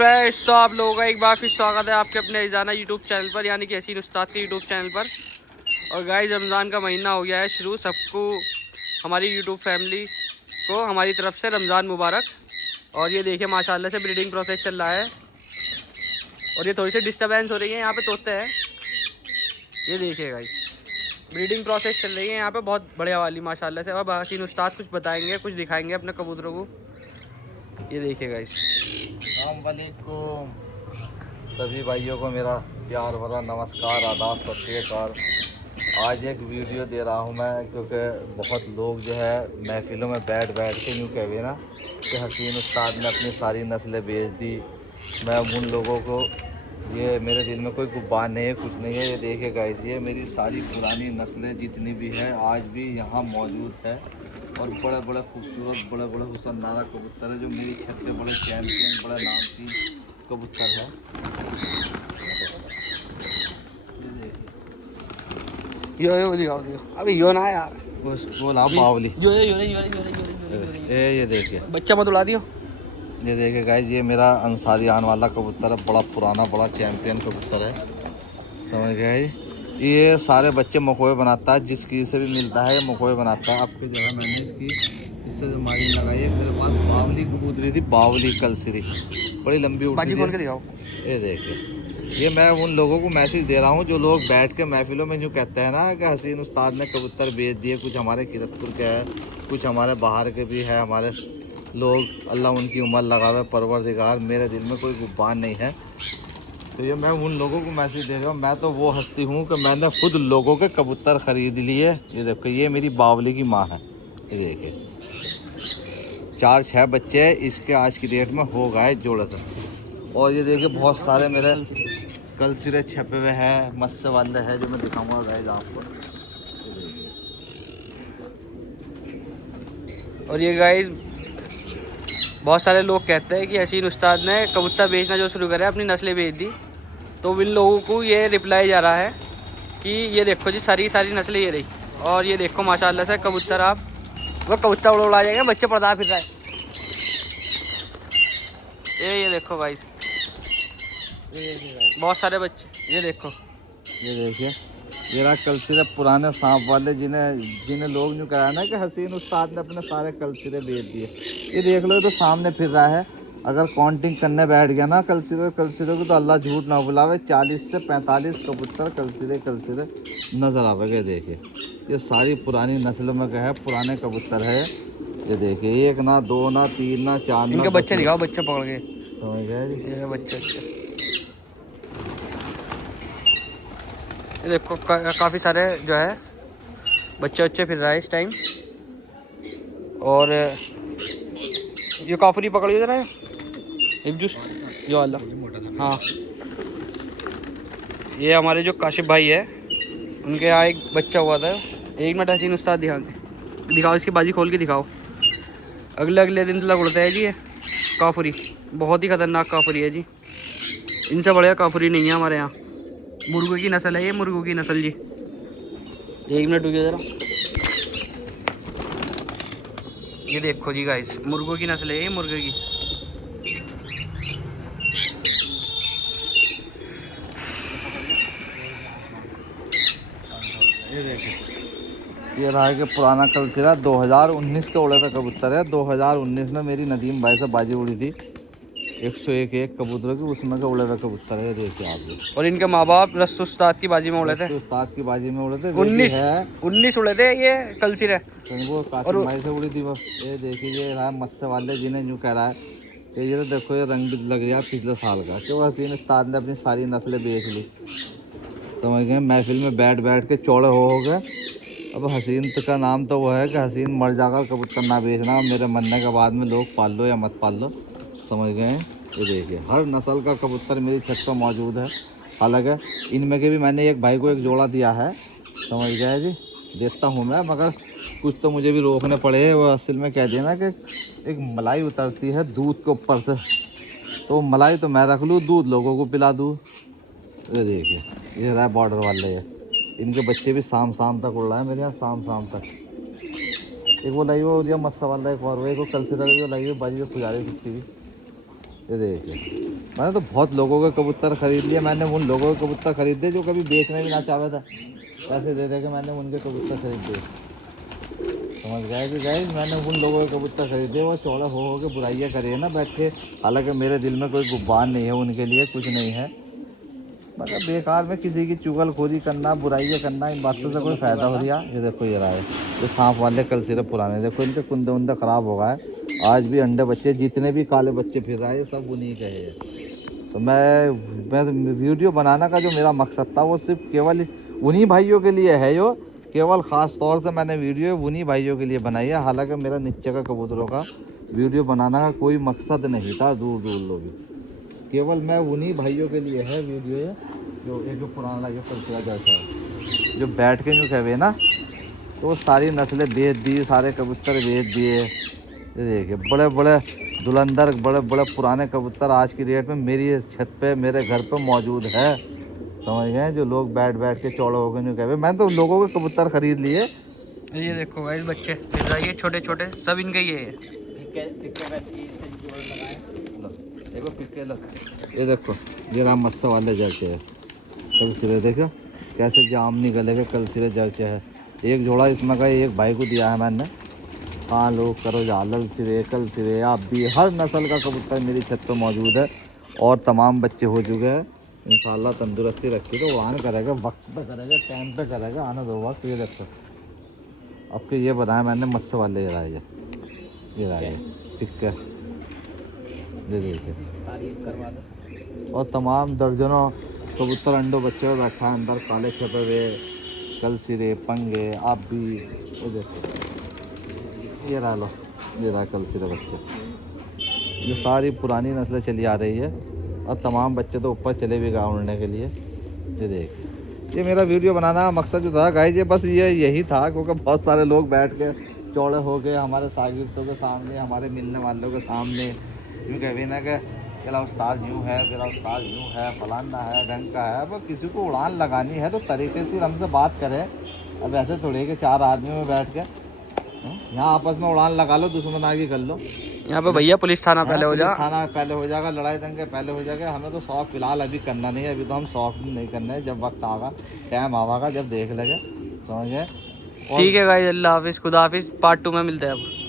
Friends, तो आप लोगों का एक बार फिर स्वागत है आपके अपने इजाना यूट्यूब चैनल पर, यानी कि हसीन उस्ताद के यूट्यूब चैनल पर। और गाइस, रमज़ान का महीना हो गया है शुरू। सबको, हमारी यूट्यूब फैमिली को हमारी तरफ से रमज़ान मुबारक। और ये देखिए माशाल्लाह से ब्रीडिंग प्रोसेस चल रहा है। और ये थोड़ी सी डिस्टर्बेंस हो रही है, यहाँ पे तोते हैं। ये देखिए गाइस, ब्रीडिंग प्रोसेस चल रही है यहाँ पे बहुत बढ़िया वाली माशाल्लाह से। अब हसीन उस्ताद कुछ बताएंगे, कुछ दिखाएंगे अपने कबूतरों को। ये देखिए गाइस। अस्सलाम वालेकुम सभी भाइयों को मेरा प्यार भरा नमस्कार, आदाब, सत श्री अकाल। आज एक वीडियो दे रहा हूँ मैं, क्योंकि बहुत लोग जो है महफिलों में बैठ के यूँ कहे ना कि हसीन उस्ताद ने अपनी सारी नस्लें बेच दी। मैं उन लोगों को, ये मेरे दिल में कोई गुबान नहीं है, कुछ नहीं है। ये देखिए गाइस, ये मेरी सारी पुरानी नस्लें जितनी भी है आज भी यहाँ मौजूद है। और बड़े बड़े खूबसूरत, बड़े बड़े हुसननारा कबूतर है, जो मेरी छत के बड़े चैम्पियन, बड़े नामचीन कबूतर है। यो दिखाओ अभी यो ना यार, वो ला बावली। ये देखिए, बच्चा मत उड़ा दियो। ये देखिए गाइस, ये मेरा अंसारी आन वाला कबूतर है, बड़ा पुराना, बड़ा चैम्पियन कबूतर है, समझ गए। ये सारे बच्चे मकोए बनाता है, जिसकी से भी मिलता है ये मकोए बनाता है। आपकी जगह मैंने इससे जो मारी लगाई है, मेरे पास बावली कबूतरी थी, बावली कलसिरी, बड़ी लंबी उड़ती थी। ये देखिए, ये मैं उन लोगों को मैसेज दे रहा हूँ जो लोग बैठ के महफिलों में यूँ कहते हैं ना कि हसीन उस्ताद ने कबूतर बेच दिए। कुछ हमारे किरतपुर के है, कुछ हमारे बाहर के भी है हमारे लोग, अल्लाह उनकी उम्र लगावे परवरदिगार। मेरे दिल में कोई गुबान नहीं है, तो ये मैं उन लोगों को मैसेज दे रहा हूँ। मैं तो वो हस्ती हूँ कि मैंने खुद लोगों के कबूतर ख़रीद लिए। ये देखो, ये मेरी बावली की माँ है। ये देखिए, 4-6 बच्चे इसके आज की डेट में हो गए जोड़े थे। और ये देखिए, बहुत सारे मेरे कल सिरे छपे हुए हैं, मत्स्य वाले हैं, जो मैं दिखाऊंगा गाइस आपको। और ये गाइस, बहुत सारे लोग कहते हैं कि हसीन उस्ताद ने कबूतर बेचना जो शुरू करा, अपनी नस्लें बेच दी। तो इन लोगों को ये रिप्लाई जा रहा है कि ये देखो जी, सारी नस्लें ये रही। और ये देखो माशाल्लाह से कबूतर, आप वो कबूतर उड़ा जाएगा, बच्चे पर्दा फिर रहा है। ये देखो गाइस, बहुत सारे बच्चे। ये देखो, ये देखिए, ये रहा कल सिरे पुराने सांप वाले, जिन्हें लोग यूँ कहा ना कि हसीन उस्ताद ने अपने सारे कल सिरे बेच दिए। ये देख लो, ये तो सामने फिर रहा है। अगर काउंटिंग करने बैठ गया ना कल सिरे को, तो अल्लाह झूठ ना बुलावे, 40 से 45 कबूतर कल सिरे नज़र आवेगा। देखिए, ये सारी पुरानी नस्लों में क्या है, पुराने कबूतर है। ये देखिए, 1 ना 2 ना 3 ना 4 ना, इनके बच्चे दिखाओ, बच्चे पकड़ के। समझ गए जी, ये बच्चे। ये देखो काफ़ी सारे जो है बच्चे फिर रहा है इस टाइम। और ये काफरी पकड़िए जरा, इब्जूस जो अल्लाह। हाँ, ये हमारे जो काशिफ भाई है, उनके यहाँ एक बच्चा हुआ था। 1 मिनट हसीन उस्ताद दिखाओ, इसकी बाजी खोल के दिखाओ। अगले दिन तक उड़ता है जी ये काफरी, बहुत ही ख़तरनाक काफरी है जी। इनसे बढ़िया काफरी नहीं है हमारे यहाँ। मुर्गों की नस्ल है ये, मुर्गों की नस्ल जी। 1 मिनट रुकिए ज़रा। ये देखो जी गाइस, मुर्गों की नस्ल है ये, मुर्गे की। ये देखिए, ये रहा है कि पुराना कल सिरा 2019 के उड़े हुए कबूतर है। 2019 में मेरी नदीम भाई से बाजी उड़ी थी 101 कबूतरों की, उसमें के उड़े हुए कबूतर है। ये देखिए आप लोग। और इनके माँ बाप रस्सू उस्ताद की बाजी में उड़े थे। उस्ताद की बाजी में उड़े थे। 19 उड़े थे ये कल सिरे। तो वो कासिम भाई से उड़ी थी वो। ये देखिए, ये रहा मत्स्य वाले, जिन्हें यूँ कह रहा है कि ये तो देखो, ये रंग भी लग गया पिछले साल का, कि वो हसीन उस्ताद ने अपनी सारी नस्लें बेच ली। समझ गए, महफिल में बैठ के चौड़े हो गए। अब हसीन का नाम तो वो है कि हसीन मर जाकर कबूतर ना बेचना, मेरे मरने के बाद में लोग पाल लो या मत पाल लो, समझ गए। ये देखिए, हर नस्ल का कबूतर मेरी छत पर मौजूद है। हालांकि इनमें के भी मैंने एक भाई को एक जोड़ा दिया है, समझ गए जी, देता हूँ मैं, मगर कुछ तो मुझे भी रोकने पड़े। वो असल में कह दिया ना कि एक मलाई उतरती है दूध के ऊपर से, तो मलाई तो मैं रख लूँ, दूध लोगों को पिला दूँ। ये देखिए, ये रहा बॉर्डर वाले है, इनके बच्चे भी शाम तक उड़ रहा है मेरे यहाँ, शाम तक। एक वो लाई वो दिया मस्सा वाला, एक और वो, एक वो कल से तक लाई हुई बाजी में पुजारी कुत्ती भी। ये देखिए, मैंने तो बहुत लोगों के कबूतर खरीद लिए। मैंने उन लोगों के कबूतर खरीदे जो कभी बेचने भी ना चाहे था, पैसे दे दे के मैंने उनके कबूतर खरीदे। समझ गए कि गाइस, मैंने उन लोगों के कबूतर खरीदे वो चौड़े हो के बुराइयाँ करे ना बैठ के। हालांकि मेरे दिल में कोई गुब्बान नहीं है उनके लिए, कुछ नहीं है, मगर बेकार में किसी की चुगलखोरी करना, बुराइयाँ करना, इन बातों से कोई फ़ायदा हो रहा। ये देखो ये रहा है, ये सांप वाले कल सिर्फ पुराने, देखो इनके कुंदे उंदे ख़राब हो गए। आज भी अंडे बच्चे, जितने भी काले बच्चे फिर रहे हैं सब उन्हीं के हैं। तो मैं वीडियो बनाना का जो मेरा मकसद था वो सिर्फ केवल उन्हीं भाइयों के लिए है। यो केवल ख़ास तौर से मैंने वीडियो उन्हीं भाइयों के लिए बनाई है। हालांकि मेरा नीचे का कबूतरों का वीडियो बनाना का कोई मकसद नहीं था दूर दूर लोग, केवल मैं उन्हीं भाइयों के लिए है वीडियो ये, जो एक जो पुराना लगे कलसिरा जैसा है, जो बैठ के जो कहवे ना, तो वो सारी नस्लें बेच दी, सारे कबूतर बेच दिए। ये देखिए बड़े बड़े दुलंदर, बड़े बड़े पुराने कबूतर आज की डेट में मेरी छत पे, मेरे घर पे मौजूद है। समझ गए, जो लोग बैठ बैठ के चौड़े हो गए जो कहवे। मैंने तो लोगों के कबूतर खरीद लिए। ये देखो गाइस बच्चे फिर रही है छोटे छोटे, सब इनके ही है। देखो पिक्के लो, ये देखो ये राम मस्सा वाले जर्चे है कल सिरे, देखो कैसे जामनी गले के कल सिरे जर्चे है। एक जोड़ा इसमें का एक भाई को दिया है मैंने। हाँ लोग करो जालल सिरे, कल सिरे, आप भी, हर नस्ल का कबूतर मेरी छत पर मौजूद है और तमाम बच्चे हो चुके हैं। इंशाल्लाह तंदुरुस्ती रखी तो उड़ान करेगा, वक्त पे करेगा, टाइम पे करेगा, आना दो वक्त। ये देखो आपके ये बनाया मैंने मस्से वाले, ये रहा है, ये रहा है पिक्के, ये देखिए। और तमाम दर्जनों कबूतर अंडों बच्चे में बैठा है अंदर, काले छपे हुए कल सिरे, पंगे, आप भी। ये देखो ये रहा लो, ये रहा कल सिरे बच्चे। ये सारी पुरानी नस्लें चली आ रही है और तमाम बच्चे तो ऊपर चले भी गए उड़ने के लिए। ये देखिए, ये मेरा वीडियो बनाना का मकसद जो था गाइस, ये बस यही था, क्योंकि बहुत सारे लोग बैठ के चौड़े हो गए हमारे शागिर्दों के सामने, हमारे मिलने वालों के सामने, यूँ कहवे ना कि तेरा उस्ताद यूँ है, तेरा उस्ताद यूँ है, फलाना है, रंग का है। अब किसी को उड़ान लगानी है तो तरीके से हमसे बात करें। अब ऐसे थोड़े के चार आदमी में बैठ के यहाँ आपस में उड़ान लगा लो, दुश्मनागी कर लो। यहाँ पे भैया पुलिस थाना पहले हो जा, थाना पहले हो जाएगा, लड़ाई दंगे पहले हो जाएगा। हमें तो शौक फिलहाल अभी करना नहीं है, अभी तो हम शौक नहीं करना है। जब वक्त आएगा, टाइम आएगा, जब देख लेंगे। समझ गए। ठीक है गाइस, अल्लाह हाफिज़, खुदा हाफिज़। पार्ट 2 में मिलते हैं अब।